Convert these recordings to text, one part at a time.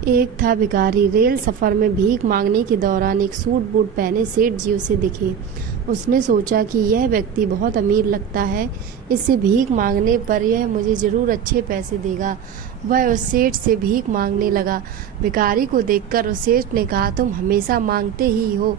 एक था भिखारी। रेल सफर में भीख मांगने के दौरान एक सूट बूट पहने सेठ जी उसे दिखे। उसने सोचा कि यह व्यक्ति बहुत अमीर लगता है, इससे भीख मांगने पर यह मुझे जरूर अच्छे पैसे देगा। वह उस सेठ से भीख मांगने लगा। भिखारी को देखकर उस सेठ ने कहा, तुम हमेशा मांगते ही हो,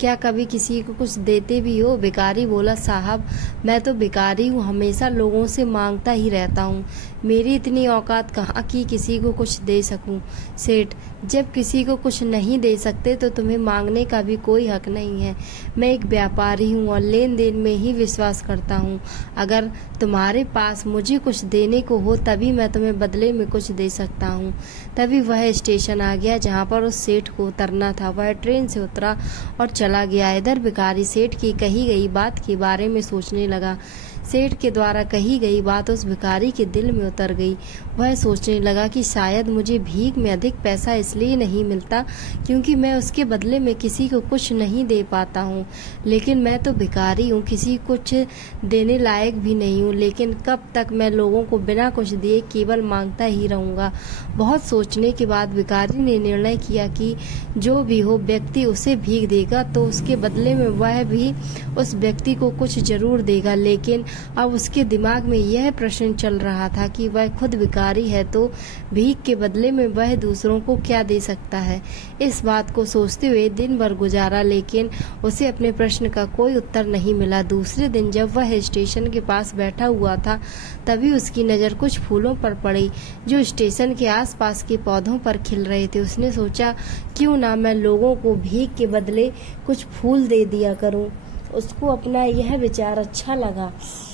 क्या कभी किसी को कुछ देते भी हो? भिखारी बोला, साहब मैं तो भिखारी हूँ, हमेशा लोगों से मांगता ही रहता हूँ, मेरी इतनी औकात कहाँ कि किसी को कुछ दे सकूं। सेठ, जब किसी को कुछ नहीं दे सकते तो तुम्हें मांगने का भी कोई हक नहीं है। मैं एक व्यापारी हूँ और लेन देन में ही विश्वास करता हूँ। अगर तुम्हारे पास मुझे कुछ देने को हो तभी मैं तुम्हें बदले में कुछ दे सकता हूँ। तभी वह स्टेशन आ गया जहाँ पर उस सेठ को उतरना था। वह ट्रेन से उतरा और चला गया। इधर भिखारी सेठ की कही गई बात के बारे में सोचने लगा। सेठ के द्वारा कही गई बात उस भिखारी के दिल में उतर गई। वह सोचने लगा कि शायद मुझे भीख में अधिक पैसा इसलिए नहीं मिलता क्योंकि मैं उसके बदले में किसी को कुछ नहीं दे पाता हूँ। लेकिन मैं तो भिखारी हूँ, किसी को कुछ देने लायक भी नहीं हूँ। लेकिन कब तक मैं लोगों को बिना कुछ दिए केवल मांगता ही रहूँगा। बहुत सोचने के बाद भिखारी ने निर्णय किया कि जो भी हो व्यक्ति उसे भीख देगा तो उसके बदले में वह भी उस व्यक्ति को कुछ जरूर देगा। लेकिन अब उसके दिमाग में यह प्रश्न चल रहा था कि वह खुद भिखारी है तो भीख के बदले में वह दूसरों को क्या दे सकता है। इस बात को सोचते हुए दिन भर गुजारा, लेकिन उसे अपने प्रश्न का कोई उत्तर नहीं मिला। दूसरे दिन जब वह स्टेशन के पास बैठा हुआ था तभी उसकी नज़र कुछ फूलों पर पड़ी जो स्टेशन के आसपास के पौधों पर खिल रहे थे। उसने सोचा, क्यों ना मैं लोगों को भीख के बदले कुछ फूल दे दिया करूं। उसको अपना यह विचार अच्छा लगा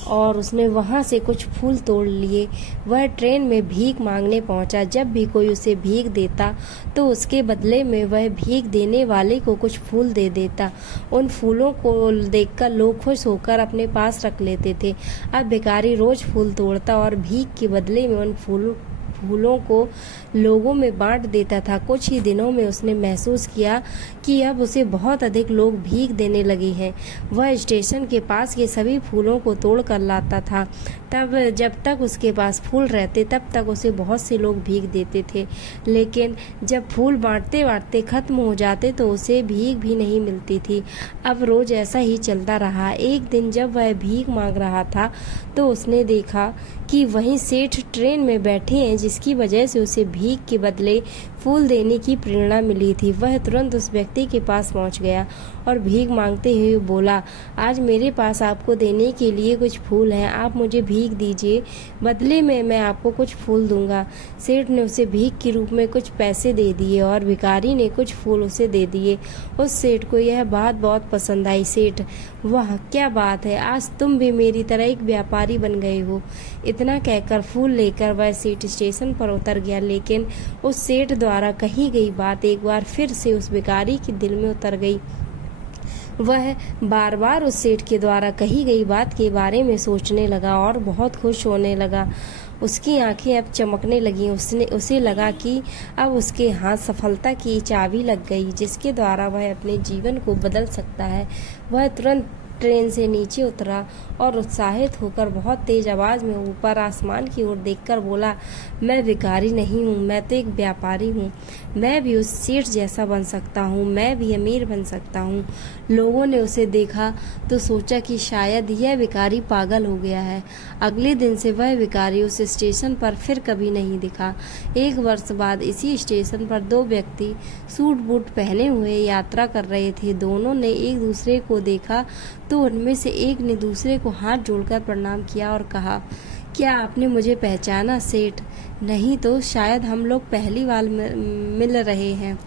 और उसने वहां से कुछ फूल तोड़ लिए। वह ट्रेन में भीख मांगने पहुंचा। जब भी कोई उसे भीख देता तो उसके बदले में वह भीख देने वाले को कुछ फूल दे देता। उन फूलों को देखकर लोग खुश होकर अपने पास रख लेते थे। अब भिखारी रोज फूल तोड़ता और भीख के बदले में उन फूलों को लोगों में बांट देता था। कुछ ही दिनों में उसने महसूस किया कि अब उसे बहुत अधिक लोग भीख देने लगे हैं। वह स्टेशन के पास के सभी फूलों को तोड़ कर लाता था। तब जब तक उसके पास फूल रहते तब तक उसे बहुत से लोग भीख देते थे। लेकिन जब फूल बांटते बांटते खत्म हो जाते तो उसे भीख भी नहीं मिलती थी। अब रोज ऐसा ही चलता रहा। एक दिन जब वह भीख मांग रहा था तो उसने देखा कि वहीं सेठ ट्रेन में बैठे हैं, जिसकी वजह से उसे भीख के बदले फूल देने की प्रेरणा मिली थी। वह तुरंत उस व्यक्ति के पास पहुंच गया और भीख मांगते हुए बोला, आज मेरे पास आपको देने के लिए कुछ फूल हैं, आप मुझे भीख दीजिए, बदले में मैं आपको कुछ फूल दूंगा। सेठ ने उसे भीख के रूप में कुछ पैसे दे दिए और भिखारी ने कुछ फूल उसे दे दिए। उस सेठ को यह बात बहुत पसंद आई। सेठ, वाह क्या बात है, आज तुम भी मेरी तरह एक व्यापारी बन गए हो। इतना कहकर फूल लेकर वह सेठ स्टेशन पर उतर गया। लेकिन उस सेठ द्वारा कही गई बात एक बार फिर से उस भिखारी के दिल में उतर गई। वह बार बार उस सेठ के द्वारा कही गई बात के बारे में सोचने लगा और बहुत खुश होने लगा। उसकी आंखें अब चमकने लगीं। उसे लगा कि अब उसके हाथ सफलता की चाबी लग गई जिसके द्वारा वह अपने जीवन को बदल सकता है। वह तुरंत ट्रेन से नीचे उतरा और उत्साहित होकर बहुत तेज आवाज में ऊपर आसमान की ओर देखकर बोला, मैं भिखारी नहीं हूँ, मैं तो एक व्यापारी हूँ। मैं भी उस सेठ जैसा बन सकता हूँ, मैं भी अमीर बन सकता हूँ। लोगों ने उसे देखा तो सोचा कि शायद यह भिखारी पागल हो गया है। अगले दिन से वह भिखारी उस स्टेशन पर फिर कभी नहीं दिखा। एक वर्ष बाद इसी स्टेशन पर दो व्यक्ति सूट बूट पहने हुए यात्रा कर रहे थे। दोनों ने एक दूसरे को देखा तो उनमें से एक ने दूसरे को हाथ जोड़कर प्रणाम किया और कहा, क्या आपने मुझे पहचाना सेठ? नहीं तो शायद हम लोग पहली बार मिल रहे हैं।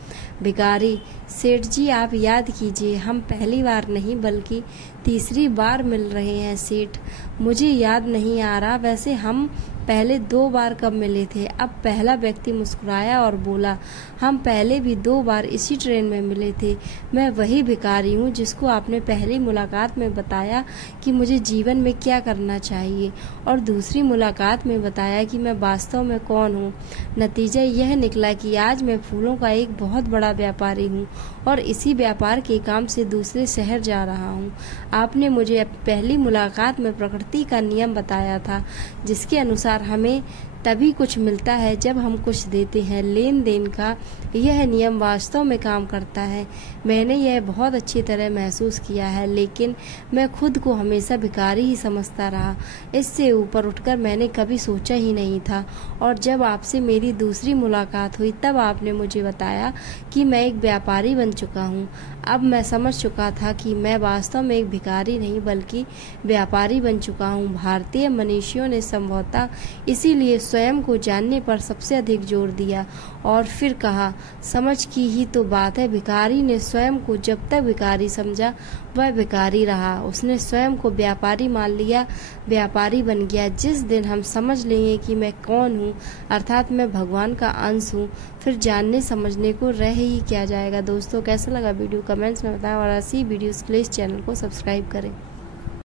भिखारी, सेठ जी आप याद कीजिए, हम पहली बार नहीं बल्कि तीसरी बार मिल रहे हैं सेठ। मुझे याद नहीं आ रहा, वैसे हम पहले 2 बार कब मिले थे? अब पहला व्यक्ति मुस्कुराया और बोला, हम पहले भी 2 बार इसी ट्रेन में मिले थे। मैं वही भिखारी हूँ जिसको आपने पहली मुलाकात में बताया कि मुझे जीवन में क्या करना चाहिए और दूसरी मुलाकात में बताया कि मैं वास्तव में कौन हूँ। नतीजा यह निकला कि आज मैं फूलों का एक बहुत बड़ा व्यापारी हूँ और इसी व्यापार के काम से दूसरे शहर जा रहा हूँ। आपने मुझे पहली मुलाकात में प्रकृति का नियम बताया था जिसके अनुसार हमें तभी कुछ मिलता है जब हम कुछ देते हैं। लेन देन का यह नियम वास्तव में काम करता है। मैंने यह बहुत अच्छी तरह महसूस किया है, लेकिन मैं खुद को हमेशा भिखारी ही समझता रहा। इससे ऊपर उठकर मैंने कभी सोचा ही नहीं था। और जब आपसे मेरी दूसरी मुलाकात हुई तब आपने मुझे बताया कि मैं एक व्यापारी बन चुका हूँ। अब मैं समझ चुका था कि मैं वास्तव में एक भिखारी नहीं बल्कि व्यापारी बन चुका हूँ। भारतीय मनीषियों ने संभवतः इसीलिए स्वयं को जानने पर सबसे अधिक जोर दिया। और फिर कहा, समझ की ही तो बात है। भिखारी ने स्वयं को जब तक भिखारी समझा वह भिखारी रहा। उसने स्वयं को व्यापारी मान लिया, व्यापारी बन गया। जिस दिन हम समझ लेंगे कि मैं कौन हूँ, अर्थात मैं भगवान का अंश हूँ, फिर जानने समझने को रह ही क्या जाएगा। दोस्तों, कैसा लगा वीडियो कमेंट्स में बताएं और ऐसी वीडियोस के लिए इस चैनल को सब्सक्राइब करें।